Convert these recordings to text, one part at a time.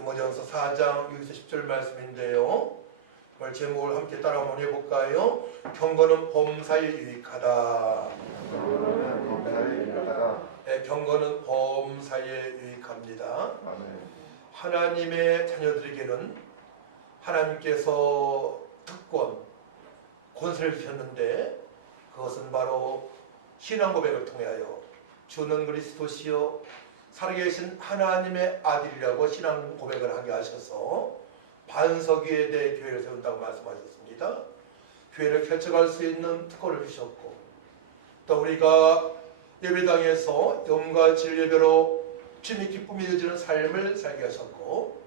디모데전서 4장 여기서 10절 말씀인데요. 오늘 제목을 함께 따라 한번 해볼까요? 경건은 범사에 유익하다. 네, 경건은 범사에 유익합니다. 하나님의 자녀들에게는 하나님께서 특권, 권세를 주셨는데 그것은 바로 신앙 고백을 통하여 주는 그리스도시요 살아계신 하나님의 아들이라고 신앙 고백을 하게 하셔서 반석 위에 대해 교회를 세운다고 말씀하셨습니다. 교회를 개척할 수 있는 특권을 주셨고, 또 우리가 예배당에서 영과 진리배로 주님의 기쁨이 이어지는 삶을 살게 하셨고,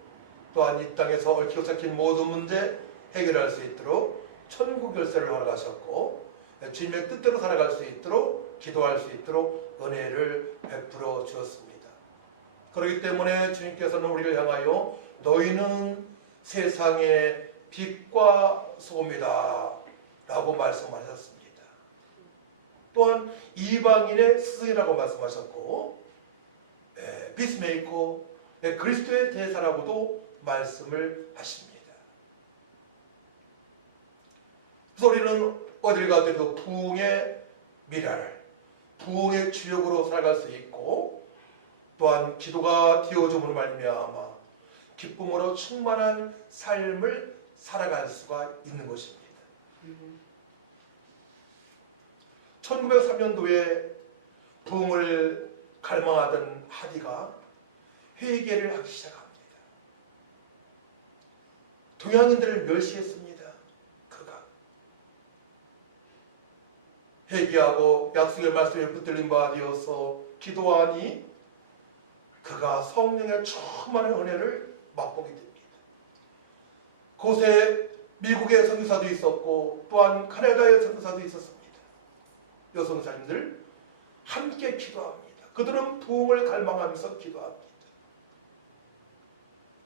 또한 이 땅에서 얽히고 삭힌 모든 문제 해결할 수 있도록 천국 열쇠를 허락하셨고, 주님의 뜻대로 살아갈 수 있도록 기도할 수 있도록 은혜를 베풀어 주었습니다. 그렇기 때문에 주님께서는 우리를 향하여 너희는 세상의 빛과 소금이다 라고 말씀하셨습니다. 또한 이방인의 스승이라고 말씀하셨고, 피스메이커, 그리스도의 대사라고도 말씀을 하십니다. 그래서 우리는 어딜 가더라도 부흥의 미랄, 부흥의 주역으로 살아갈 수 있고, 또한 기도가 되어줌으로 말미암아 기쁨으로 충만한 삶을 살아갈 수가 있는 것입니다. 1903년도에 부흥을 갈망하던 하디가 회개를 하기 시작합니다. 동양인들을 멸시했습니다. 그가 회개하고 약속의 말씀에 붙들린 바 되어서 기도하니 그가 성령의 충만한 은혜를 맛보게 됩니다. 그곳에 미국의 선교사도 있었고 또한 캐나다의 선교사도 있었습니다. 여선교사님들 함께 기도합니다. 그들은 부흥을 갈망하면서 기도합니다.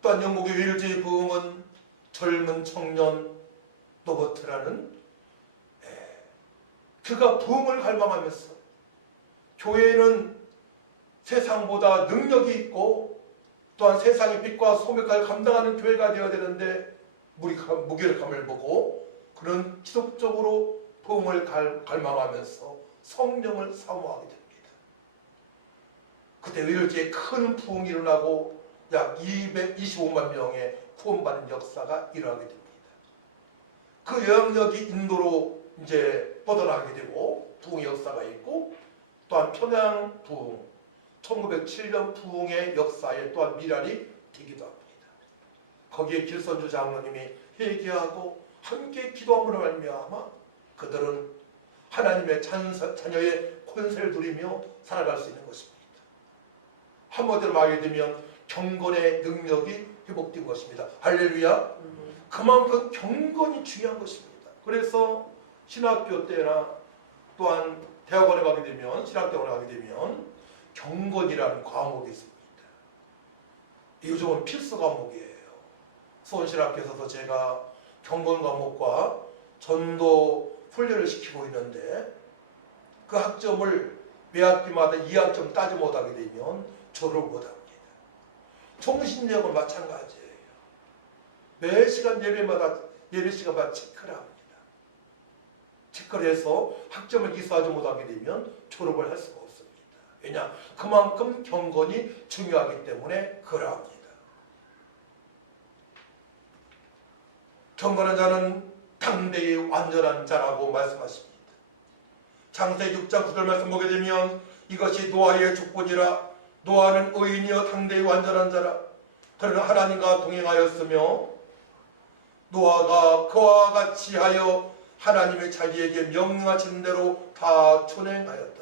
또한 영국의 윌즈의 부흥은 젊은 청년 로버트라는 그가 부흥을 갈망하면서 교회는 세상보다 능력이 있고 또한 세상의 빛과 소명까지 감당하는 교회가 되어야 되는데 무기력함을 보고 그는 지속적으로 부흥을 갈망하면서 성령을 사모하게 됩니다. 그때 윌즈에 큰 부흥이 일어나고 약 225만 명의 구원받는 역사가 일어나게 됩니다. 그 영역이 인도로 이제 뻗어나게 되고 부흥의 역사가 있고, 또한 평양 부흥 1907년 부흥의 역사에 또한 미랄이 되기도 합니다. 거기에 길선주 장로님이 회개하고 함께 기도함으로 말미암아 그들은 하나님의 자녀의 권세를 누리며 살아갈 수 있는 것입니다. 한마디로 말하게 되면 경건의 능력이 회복된 것입니다. 할렐루야. 그만큼 경건이 중요한 것입니다. 그래서 신학교 때나 또한 대학원에 가게 되면, 신학대학원에 가게 되면 경건이라는 과목이 있습니다. 요즘은 필수 과목이에요. 수원신학교에서도 제가 경건 과목과 전도 훈련을 시키고 있는데 그 학점을 매 학기마다 2학점 따지 못하게 되면 졸업을 못합니다. 종신력은 마찬가지예요. 매 시간 예배마다 예배 시간마다 체크를 합니다. 체크를 해서 학점을 기수하지 못하게 되면 졸업을 할 수가 없습니다. 왜냐? 그만큼 경건이 중요하기 때문에 그러합니다. 경건한 자는 당대의 완전한 자라고 말씀하십니다. 창세기 6장 9절 말씀 보게 되면 이것이 노아의 축복이라. 노아는 의인이여 당대의 완전한 자라. 그는 하나님과 동행하였으며 노아가 그와 같이 하여 하나님의 자기에게 명령하신 대로 다 준행하였더라.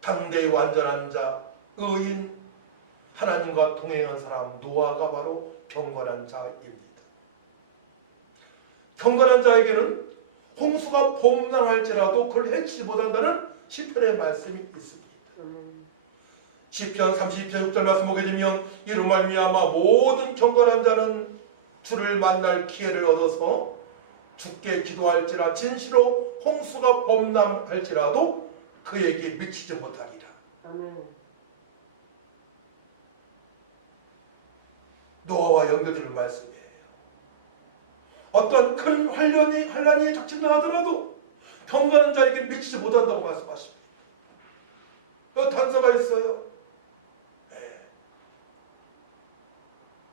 당대의 완전한 자, 의인, 하나님과 동행한 사람 노아가 바로 경건한 자입니다. 경건한 자에게는 홍수가 범람할지라도 그를 해치지 못한다는 시편의 말씀이 있습니다. 시편 32편 6절 말씀 보게 되면 이로 말미암아 모든 경건한 자는 주를 만날 기회를 얻어서 주께 기도할지라 진시로 홍수가 범람할지라도 그에게 미치지 못하리라. 연결되는 말씀이에요. 어떤 큰 환란이 닥친다 하더라도 경건한 자에게 미치지 못한다고 말씀하십니다. 그 단서가 있어요.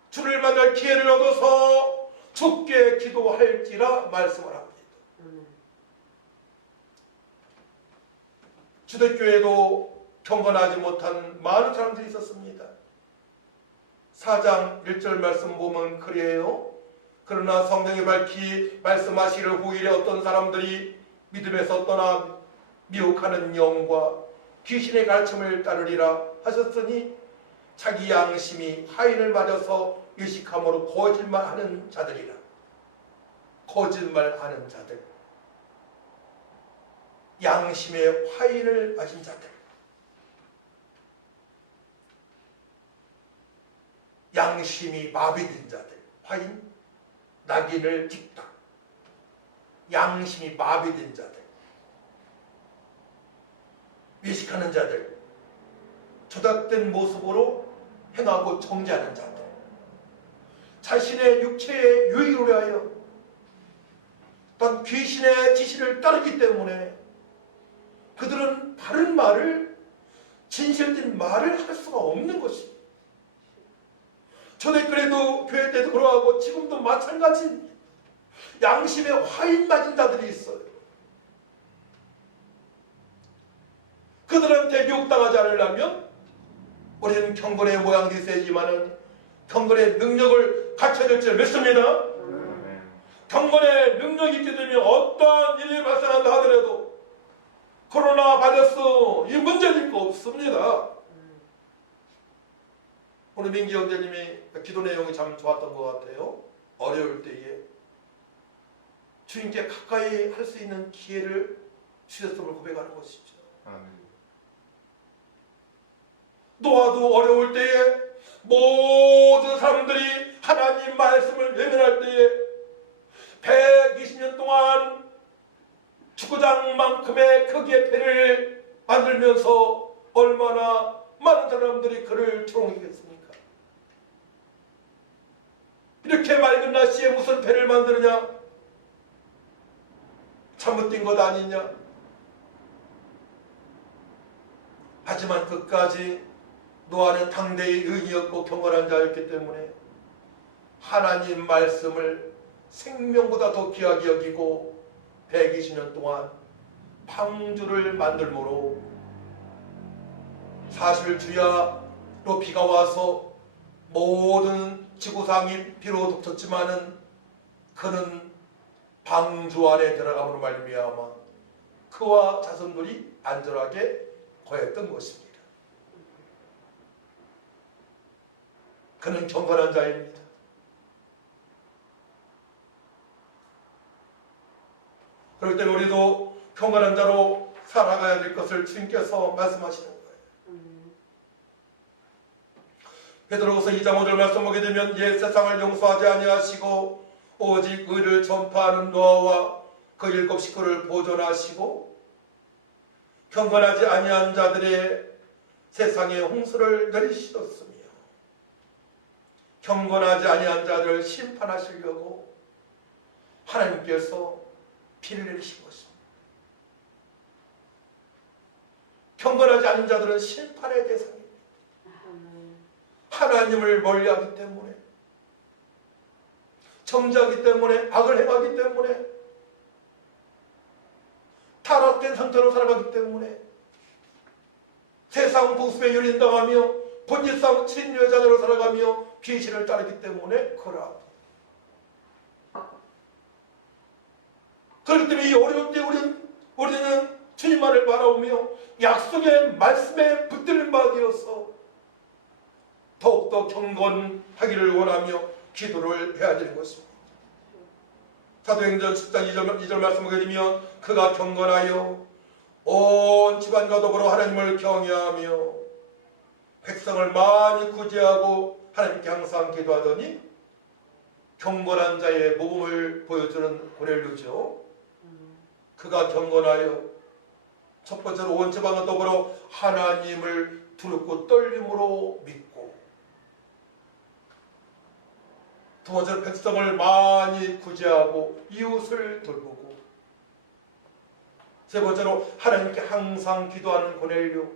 주를 만날 기회를 얻어서 주께 기도할지라 말씀을 합니다. 주대교회도 경건하지 못한 많은 사람들이 있었습니다. 4장 1절 말씀 보면 그래요. 그러나 성경에 밝히 말씀하시기를 후일에 어떤 사람들이 믿음에서 떠나 미혹하는 영과 귀신의 가르침을 따르리라 하셨으니 자기 양심이 하인을 맞아서 의식함으로 거짓말하는 자들이라. 거짓말하는 자들, 양심의 화인을 맞은 자들, 양심이 마비된 자들, 화인, 낙인을 찍다. 양심이 마비된 자들, 외식하는 자들, 조작된 모습으로 행하고 정죄하는 자들, 자신의 육체의 유익을 위하여 또한 귀신의 지시를 따르기 때문에 그들은 바른 말을, 진실된 말을 할 수가 없는 것입니다. 초대교회도 교회 때도 그러하고 지금도 마찬가지입니다. 양심에 화인 맞은 자들이 있어요. 그들한테 미혹당하지 않으려면 우리는 경건의 모양도 있어야지만은 경건의 능력을 갖춰야 될 줄 믿습니다. 경건의 능력이 있게 되면 어떠한 일이 발생한다 하더라도 코로나 바이러스 이 문제될 거 없습니다. 오늘 민기 형제님이 기도 내용이 참 좋았던 것 같아요. 어려울 때에 주님께 가까이 할 수 있는 기회를 주셨음을 고백하는 것이죠. 노아도 어려울 때에 모든 사람들이 하나님 말씀을 외면할 때에 120년 동안 축구장만큼의 크기의 배를 만들면서 얼마나 많은 사람들이 그를 조롱했겠습니까? 이렇게 맑은 날씨에 무슨 배를 만드느냐? 잘못된 것 아니냐? 하지만 끝까지 노아는 당대의 의인이었고 경건한 자였기 때문에 하나님 말씀을 생명보다 더 귀하게 여기고 120년 동안 방주를 만들므로 사실 주야로 비가 와서 모든 지구상이 비로 덮쳤지만은 그는 방주 안에 들어감으로 말미암아 그와 자손들이 안전하게 거했던 것입니다. 그는 경건한 자입니다. 그럴 때 우리도 경건한 자로 살아가야 될 것을 주님께서 말씀하시는 거예요. 베드로후서 2장 5절 말씀 보게 되면 옛 세상을 용서하지 아니하시고 오직 의를 전파하는 노아와 그 7 식구를 보존하시고 경건하지 아니한 자들의 세상에 홍수를 내리셨으며 경건하지 아니한 자들을 심판하시려고 하나님께서 비를 내리신 것입니다. 경건하지 않은 자들은 심판의 대상입니다. 하나님을 멀리하기 때문에, 정죄하기 때문에, 악을 행하기 때문에, 타락된 상태로 살아가기 때문에 세상 보수에 유린당하며 본질상 친유의 자녀로 살아가며 귀신을 따르기 때문에 그러합니다. 그렇기 때문에 이 어려울 때 우리는 주님만을 바라보며 약속의 말씀에 붙들린 바 되어서 더욱더 경건하기를 원하며 기도를 해야 되는 것입니다. 사도행전 10장 2절 말씀을 보게 되면 그가 경건하여 온 집안과 더불어 하나님을 경외하며 백성을 많이 구제하고 하나님께 항상 기도하더니 경건한 자의 모범을 보여주는 고넬료죠. 그가 경건하여 첫 번째로 온 집안과 더불어 하나님을 두렵고 떨림으로 믿고 두 번째로 백성을 많이 구제하고 이웃을 돌보고, 세 번째로 하나님께 항상 기도하는 고넬료.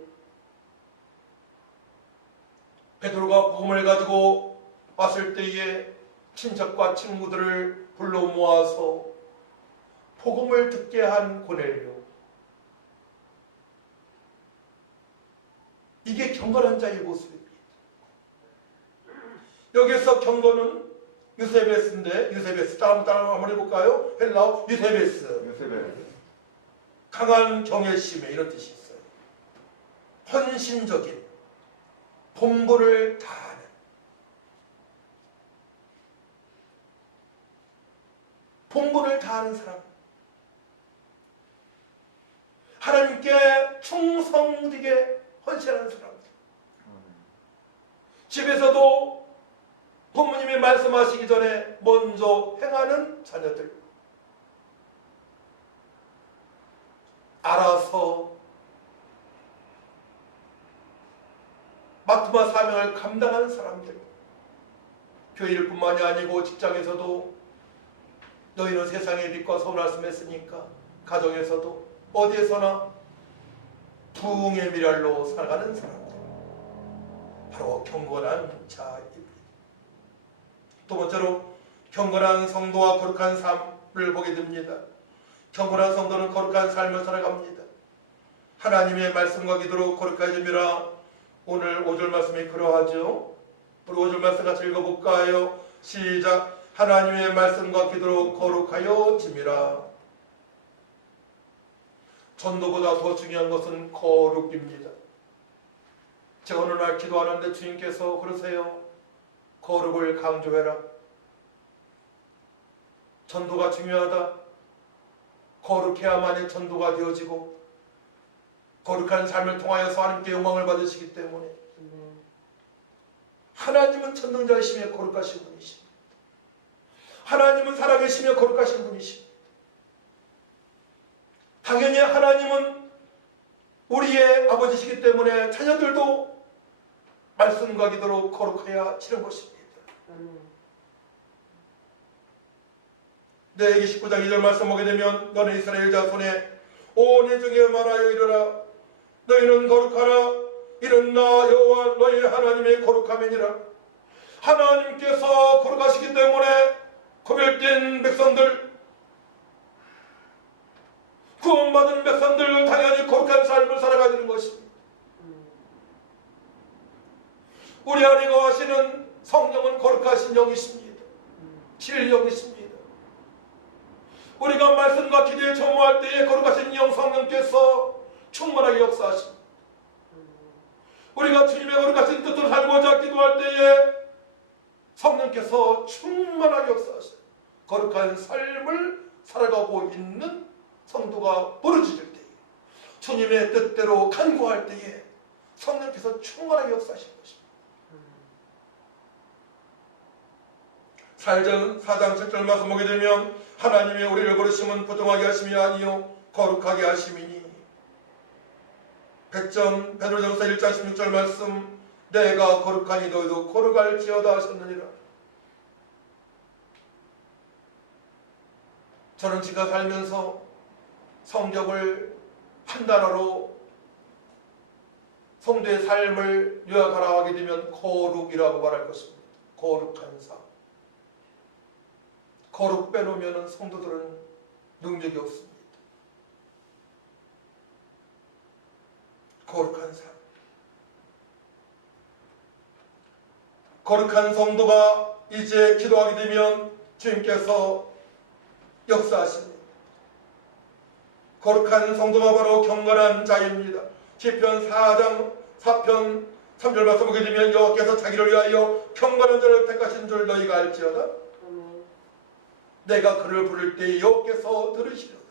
베드로가 복음을 가지고 왔을 때에 친척과 친구들을 불러 모아서 복음을 듣게 한 고넬료. 이게 경건한 자의 모습입니다. 여기서 경건은 유세베스인데, 유세베스 따라 한번 해볼까요? 헬라어 유세베스. 강한 경외심에 이런 뜻이 있어요. 헌신적인, 본분을 다하는, 본분을 다하는 사람, 하나님께 충성되게 헌신하는 사람. 집에서도 부모님이 말씀하시기 전에 먼저 행하는 자녀들, 알아서 맡은 사명을 감당하는 사람들, 교회일 뿐만이 아니고 직장에서도 너희는 세상의 빛과 소를 말씀했으니까 가정에서도 어디에서나 부흥의 미랄로 살아가는 사람들, 바로 경건한 자입니다. 두 번째로 경건한 성도와 거룩한 삶을 보게 됩니다. 경건한 성도는 거룩한 삶을 살아갑니다. 하나님의 말씀과 기도로 거룩하여짐이라. 오늘 5절 말씀이 그러하죠. 우리 5절 말씀 같이 읽어볼까요? 시작. 하나님의 말씀과 기도로 거룩하여짐이라. 전도보다 더 중요한 것은 거룩입니다. 제가 어느 날 기도하는데 주님께서 그러세요. 거룩을 강조해라. 전도가 중요하다. 거룩해야만이 전도가 되어지고 거룩한 삶을 통하여서 하나님께 영광을 받으시기 때문에 하나님은 전능자이시며 거룩하신 분이십니다. 하나님은 살아계시며 거룩하신 분이십니다. 당연히 하나님은 우리의 아버지시기 때문에 자녀들도 말씀과 기도로 거룩해야 치는 것입니다. 내 29장 2절 말씀 보게 되면 너는 이스라엘 자손에 온 중에 말하여 이르라. 너희는 거룩하라. 이는 나 여호와 너희 하나님의 거룩함이니라. 하나님께서 거룩하시기 때문에 구별된 백성들, 구원받은 백성들은 당연히 거룩한 삶을 살아가야 되는 것입니다. 우리 안에 거하시는 성령은 거룩하신 영이십니다. 진리영이십니다. 우리가 말씀과 기도에 전무할 때에 거룩하신 영 성령께서 충만하게 역사하십니다. 우리가 주님의 거룩하신 뜻을 살고자 기도할 때에 성령께서 충만하게 역사하십니다. 거룩한 삶을 살아가고 있는 성도가 벌어질 때에, 주님의 뜻대로 간구할 때에 성령께서 충만하게 역사하시는 것입니다. 4장 7절 말씀 보게 되면 하나님의 우리를 거르심은 부정하게 하심이 아니요 거룩하게 하심이니. 100점 베드로전서 1장 16절 말씀 내가 거룩하니 너희도 거룩할지어다 하셨느니라. 저는 제가 살면서 성경을 한 단어로 성도의 삶을 요약하라 하게 되면 거룩이라고 말할 것입니다. 거룩한 삶. 거룩 빼놓으면 성도들은 능력이 없습니다. 거룩한 삶. 거룩한 성도가 이제 기도하게 되면 주님께서 역사하십니다. 거룩한 성도가 바로 경건한 자입니다. 시편 4장 4편 3절 말씀 보게 되면 여호와께서 자기를 위하여 경건한 자를 택하신 줄 너희가 알지어다. 내가 그를 부를 때 여호와께서 들으시려다.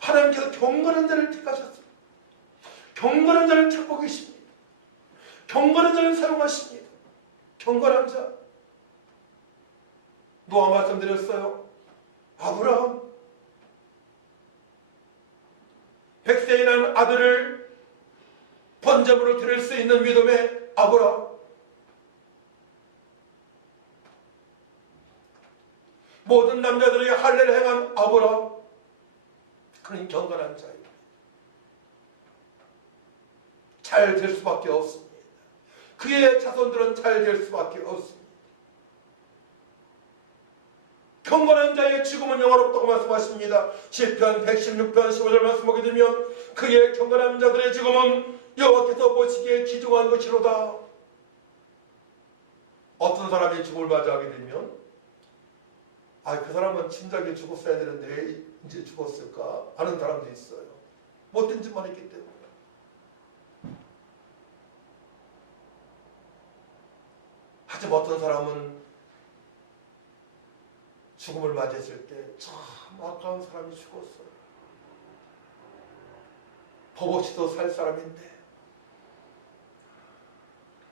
하나님께서 경건한 자를 택하셨습니다. 경건한 자를 찾고 계십니다. 경건한 자를 사용하십니다. 경건한 자. 노아 말씀드렸어요. 아브라함 100세에 난 아들을 번제물로 드릴 수 있는 믿음의 아브라함. 모든 남자들에게 할례를 행한 아브라함, 그는 경건한 자입니다. 잘 될 수밖에 없습니다. 그의 자손들은 잘 될 수밖에 없습니다. 경건한 자의 죽음은 영화롭다고 말씀하십니다. 시편 116편 15절 말씀 보게 되면 그의 경건한 자들의 죽음은 여호와께서 보시기에 귀중한 것이로다. 어떤 사람이 죽음을 맞이하게 되면 그 사람은 진작에 죽었어야 되는데 왜 이제 죽었을까 하는 사람도 있어요. 못된 짓만 했기 때문에. 하지만 어떤 사람은 죽음을 맞이했을 때 참 아까운 사람이 죽었어요. 법 없이도 살 사람인데,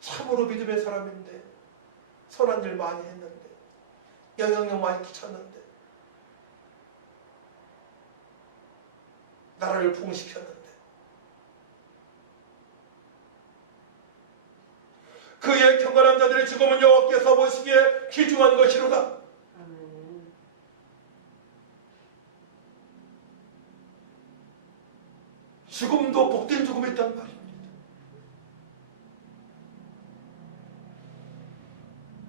참으로 믿음의 사람인데, 선한 일 많이 했는데, 영향력 많이 끼쳤는데, 나라를 부흥시켰는데, 그의 경건한 자들의 죽음은 여호와께서 보시기에 귀중한 것이로다. 죽음도 복된 죽음이 있단 말입니다.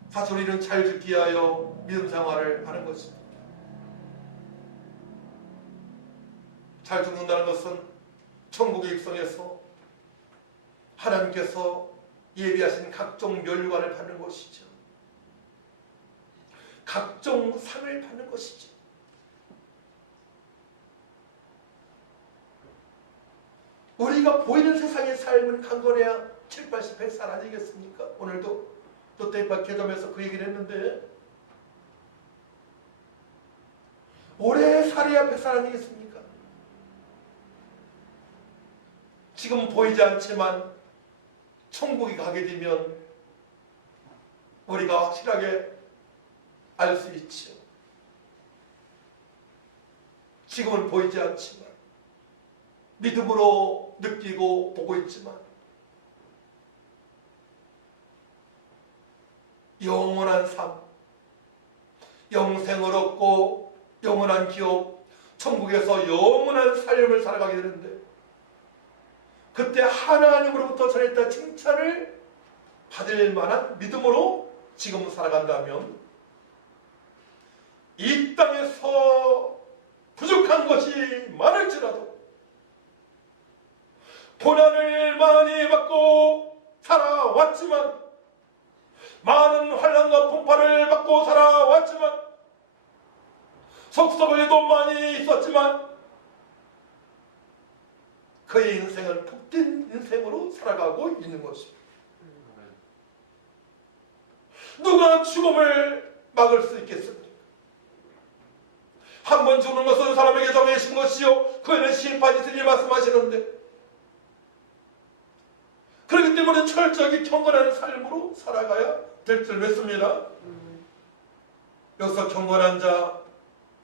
사실 우리는 잘 죽기 위하여 믿음 생활을 하는 것입니다. 잘 죽는다는 것은 천국의 입성에서 하나님께서 예비하신 각종 멸관을 받는 것이죠. 각종 상을 받는 것이죠. 우리가 보이는 세상의 삶은 강건해야 7, 80, 100살 아니겠습니까? 오늘도 롯데이파 개점에서 그 얘기를 했는데 오래 살아야 100살 아니겠습니까? 지금 보이지 않지만 천국에 가게 되면 우리가 확실하게 알 수 있죠. 지금은 보이지 않지만 믿음으로 느끼고 보고 있지만 영원한 삶, 영생을 얻고 영원한 기업, 천국에서 영원한 삶을 살아가게 되는데 그때 하나님으로부터 전했다 칭찬을 받을 만한 믿음으로 지금 살아간다면 이 땅에서 부족한 것이 많을지라도 고난을 많이 받고 살아왔지만 많은 환난과 풍파를 받고 살아왔지만 속썩을도 많이 있었지만 그의 인생은 복된 인생으로 살아가고 있는 것입니다. 누가 죽음을 막을 수 있겠습니까? 한 번 죽는 것은 사람에게 정해진 것이요 그에는 심판이 있으니 말씀하시는데 그렇기 때문에 철저하게 경건한 삶으로 살아가야 될 줄 믿습니다. 여기서 경건한 자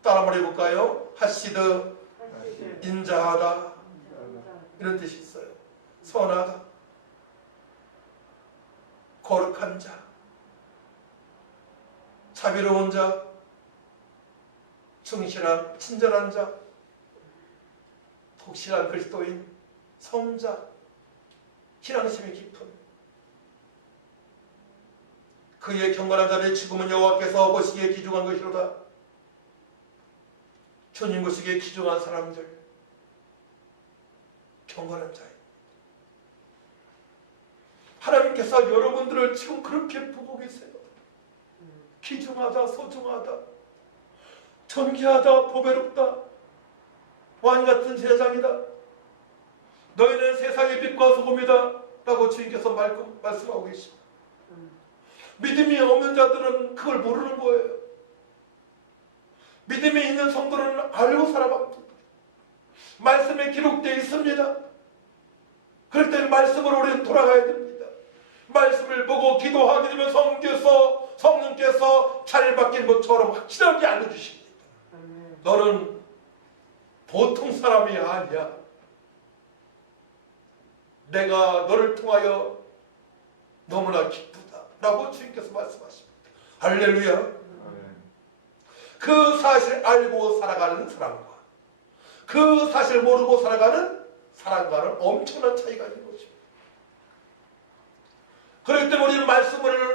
따라 말해볼까요? 하시드 인자하다 이런 뜻이 있어요. 선하다, 거룩한 자, 자비로운 자, 충실한 친절한 자, 독실한 그리스도인, 성자, 신앙심이 깊은 그의 경건한 자들의 죽음은 여호와께서 보시기에 귀중한 것이로다. 주님 보시기에 귀중한 사람들, 경건한 자입니다. 하나님께서 여러분들을 지금 그렇게 보고 계세요. 귀중하다, 소중하다, 존귀하다, 보배롭다, 왕같은 제장이다. 너희는 세상의 빛과 소금이다 라고 주님께서 말씀하고 계십니다. 믿음이 없는 자들은 그걸 모르는 거예요. 믿음이 있는 성도는 알고 살아갑니다. 말씀에 기록되어 있습니다. 그럴 때 말씀으로 우리는 돌아가야 됩니다. 말씀을 보고 기도하게 되면 성령께서 차를 바뀐 것처럼 확실하게 알려주십니다. 너는 보통 사람이 아니야. 내가 너를 통하여 너무나 기쁘다 라고 주님께서 말씀하십니다. 할렐루야. 그 사실 알고 살아가는 사람과 그 사실 모르고 살아가는 사람과는 엄청난 차이가 있는 것입니다. 그렇기 때문에 우리는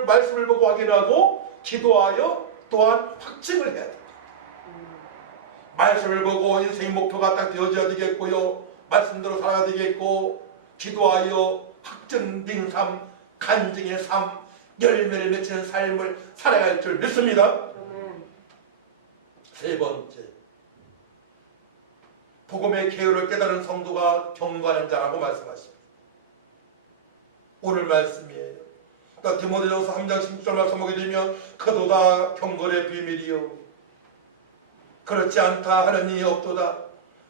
말씀을 보고 확인하고 기도하여 또한 확증을 해야 됩니다. 말씀을 보고 인생의 목표가 딱 되어져야 되겠고요. 말씀대로 살아야 되겠고, 기도하여 확증된 삶, 간증의 삶, 열매를 맺히는 삶을 살아갈 줄 믿습니다. 세 번째, 복음의 계율을 깨달은 성도가 경건한 자라고 말씀하십니다. 오늘 말씀이에요. 그러니까 디모데전서 3장 16절 말씀 보게 되면 그도다 경건의 비밀이요 그렇지 않다 하느니 없도다.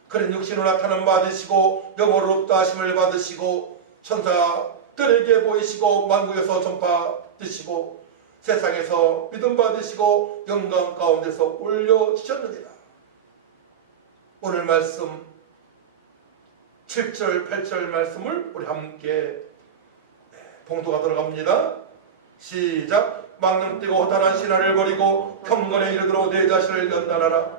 그런 육신으로 나타난 받으시고 영어롭다 하심을 받으시고 천사들에게 보이시고 만국에서 전파되시고 세상에서 믿음 받으시고 영광 가운데서 올려주셨느니라. 오늘 말씀 7절 8절 말씀을 우리 함께 봉독하 들어갑니다. 시작. 망령 뛰고 허탄한 신화를 버리고 경건에 이르도록 내 자신을 연단하라.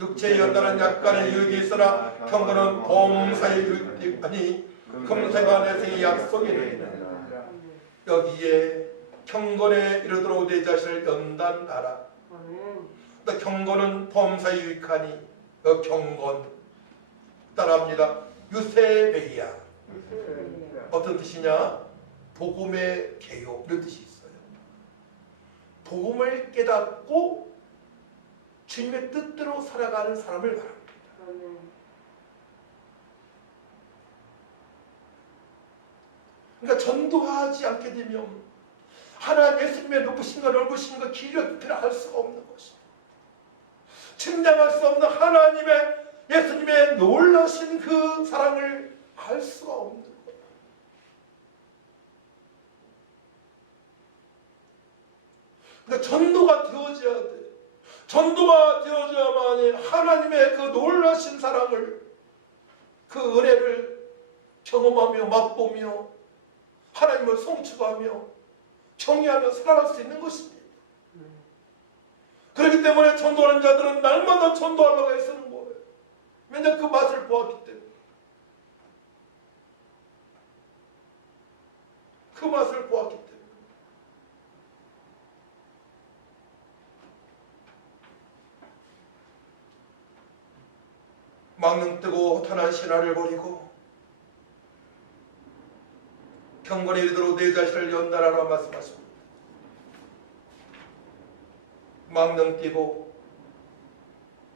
육체의 연단은 약간의 유익이 있으나 경건은 범사의 유익이 아니 금생과 내생의 약속이니라. 여기에 경건에 이르도록 내 자신을 연단하라. 그러니까 경건은 범사에 유익하니 경건 따라합니다. 유세베이야. 어떤 뜻이냐? 복음의 개요 이런 뜻이 있어요. 복음을 깨닫고 주님의 뜻대로 살아가는 사람을 말합니다. 그러니까 전도하지 않게 되면 하나님 예수님의 높으신가 넓으신가 길이가 깊이라 할 수가 없는 것입니다. 측량할 수 없는 하나님의 예수님의 놀라신 그 사랑을 알 수가 없는 거예요. 그러니까 전도가 되어져야 돼. 전도가 되어져야만이 하나님의 그 놀라신 사랑을, 그 은혜를 경험하며 맛보며 하나님을 송축하며 경외하며 살아갈 수 있는 것입니다. 그렇기 때문에 전도하는 자들은 날마다 전도하려고 애쓰는 거예요. 왜냐하면 그 맛을 보았기 때문에. 그 맛을 보았기 때문에. 망령 뜨고 허탄한 신화를 버리고 경건에 이르도록 내 자신을 연단하라 말씀하십니다. 망령 띠고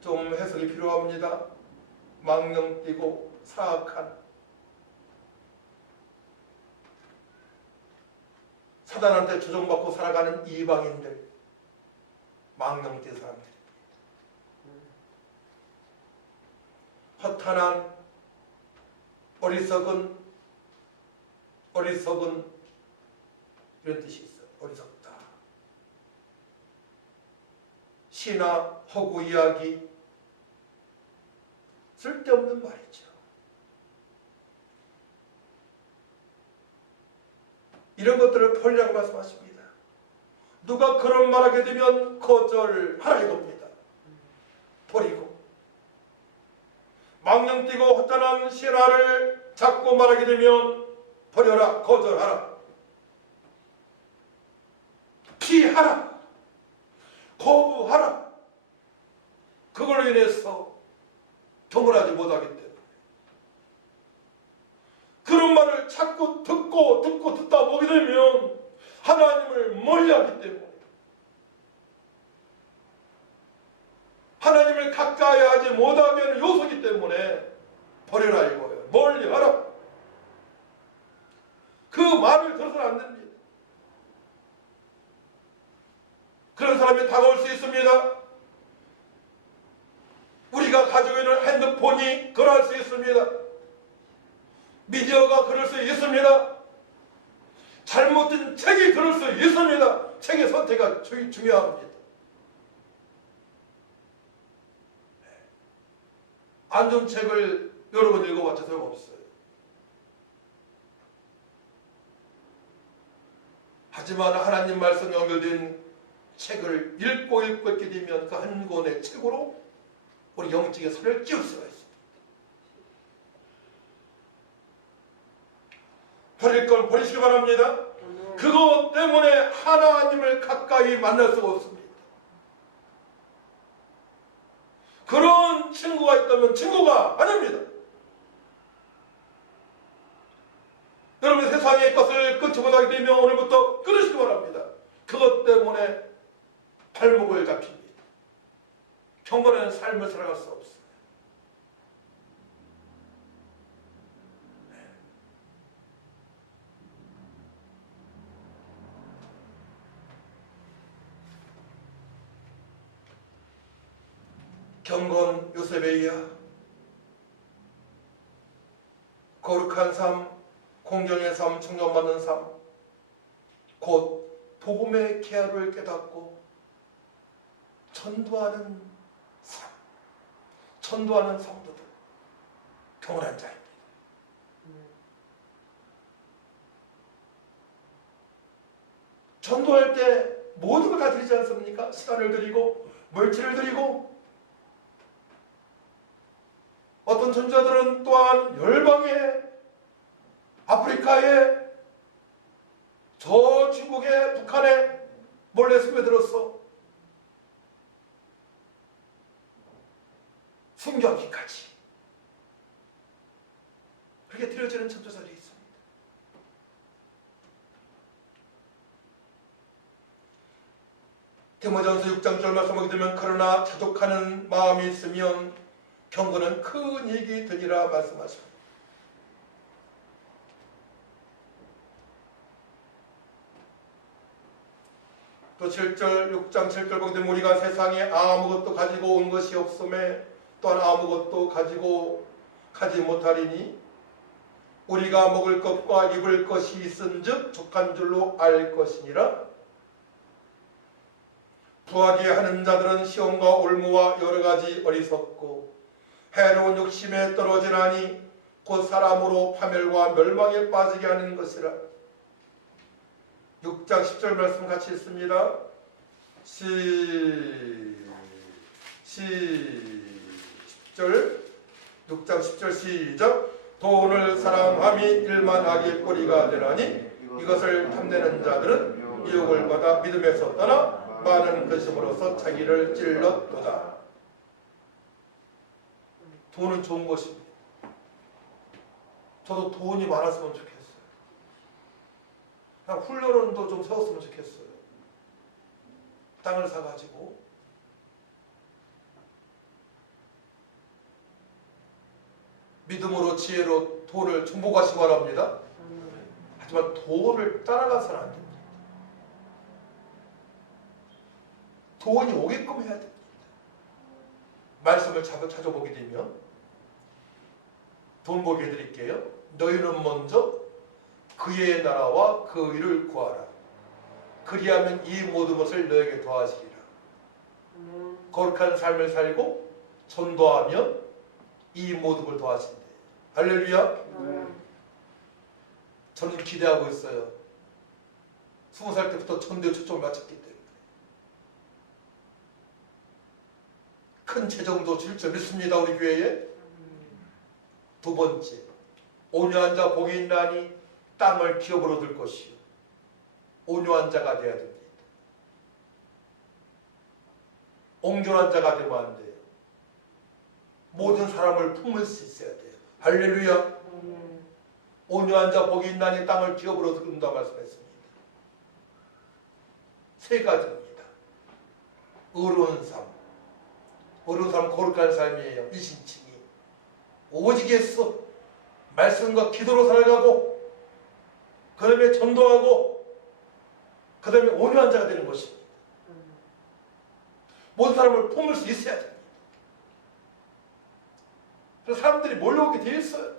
좀 해석이 필요합니다. 망령 띠고 사악한 사단한테 조종받고 살아가는 이방인들, 망령 띠 사람들, 허탄한 어리석은 이런 뜻이 있어요. 어리석다. 신화, 허구 이야기, 쓸데없는 말이죠. 이런 것들을 버리라고 말씀하십니다. 누가 그런 말하게 되면 거절하라 이겁니다. 버리고 망령 띠고 허탄한 신화를 잡고 말하게 되면 버려라, 거절하라, 피하라, 거부하라. 그걸로 인해서 경건하지 못하기 때문에 그런 말을 자꾸 듣고 듣다 보게 되면 하나님을 멀리하기 때문에 하나님을 가까이 하지 못하게 하는 요소이기 때문에 버려라 이거예요. 멀리하라. 그 말을 들어서는 안 됩니다. 그런 사람이 다가올 수 있습니다. 우리가 가지고 있는 핸드폰이 그럴 수 있습니다. 미디어가 그럴 수 있습니다. 잘못된 책이 그럴 수 있습니다. 책의 선택이 중요합니다. 안 좋은 책을 여러 번 읽어봤자 소용없어요. 하지만 하나님 말씀 연결된 책을 읽고 있게 되면 그 한 권의 책으로 우리 영적인 살을 끼울 수가 있습니다. 버릴 걸 버리시기 바랍니다. 그것 때문에 하나님을 가까이 만날 수가 없습니다. 그런 친구가 있다면 친구가 아닙니다. 여러분 세상의 것을 끊지 못하게 되면 오늘부터 끊으시기 바랍니다. 그것 때문에 발목을 잡힙니다. 경건한 삶을 살아갈 수 없습니다. 경건 요셉이야. 거룩한 삶, 공경의 삶, 청정받는 삶, 곧 복음의 계약을 깨닫고 전도하는 삶, 전도하는 성도들, 경건한 자입니다. 전도할 때 모든 걸 다 드리지 않습니까? 시간을 드리고 물질을 드리고, 어떤 전도자들은 또한 열방에, 아프리카에, 저 중국에, 북한에 몰래 스며들었어. 순교하기까지 그렇게 드려지는 전도자들이 있습니다. 디모데전서 6장 1절 말씀하게 되면 그러나 자족하는 마음이 있으면 경건은 큰 이익이 되리라 말씀하십니다. 또 7절 6장 7절 보게 되면 우리가 세상에 아무것도 가지고 온 것이 없음에 또한 아무것도 가지 못하리니 우리가 먹을 것과 입을 것이 있은즉 족한 줄로 알 것이니라. 부하게 하는 자들은 시험과 올무와 여러 가지 어리석고 해로운 욕심에 떨어지나니 곧 사람으로 파멸과 멸망에 빠지게 하는 것이라. 6장 10절 말씀 같이 읽습니다. 10절 6장 10절 시작. 돈을 사랑함이 일만 악의 뿌리가 되나니 이것을 탐내는 자들은 미혹을 받아 믿음에서 떠나 많은 근심으로서 자기를 찔렀도다. 돈은 좋은 것입니다. 저도 돈이 많았으면 좋겠어요. 그냥 훈련원도 좀 세웠으면 좋겠어요. 땅을 사가지고 믿음으로 지혜로 돈을 정복하시기 바랍니다. 하지만 돈을 따라가서는 안 됩니다. 돈이 오게끔 해야 됩니다. 말씀을 찾아보게 되면 돈 보게 해드릴게요. 너희는 먼저 그의 나라와 그 의를 구하라. 그리하면 이 모든 것을 너에게 더하시리라. 거룩한 삶을 살고 전도하면 이 모든 걸 더하신대. 할렐루야. 저는 기대하고 있어요. 20살 때부터 전도에 초점을 맞췄기 때문에 큰 재정도 줄 줄 믿습니다. 우리 교회에. 두 번째, 온유한 자 복이 있나니 땅을 기업으로 들 것이요. 온유한 자가 되어야 됩니다. 옹졸한 자가 되면 안 돼요. 모든 사람을 품을 수 있어야 돼요. 할렐루야. 온유한 자 복이 있나니 땅을 기업으로 든다 말씀했습니다. 세 가지입니다. 의로운 삶. 의로운 삶 거룩한 삶이에요. 이신칭이. 오직 예수 말씀과 기도로 살아가고 그 다음에 전도하고 그 다음에 온유한 자가 되는 것입니다. 모든 사람을 품을 수 있어야 됩니다. 그래서 사람들이 몰려오게 되어 있어요.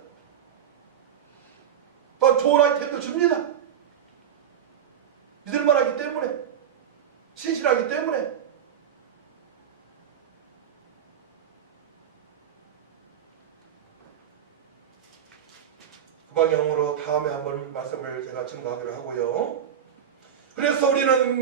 또 좋은 아이템도 줍니다. 믿을만하기 때문에, 신실하기 때문에. 그 방향으로 다음에 한번 말씀을 제가 증거하기로 하고요. 그래서 우리는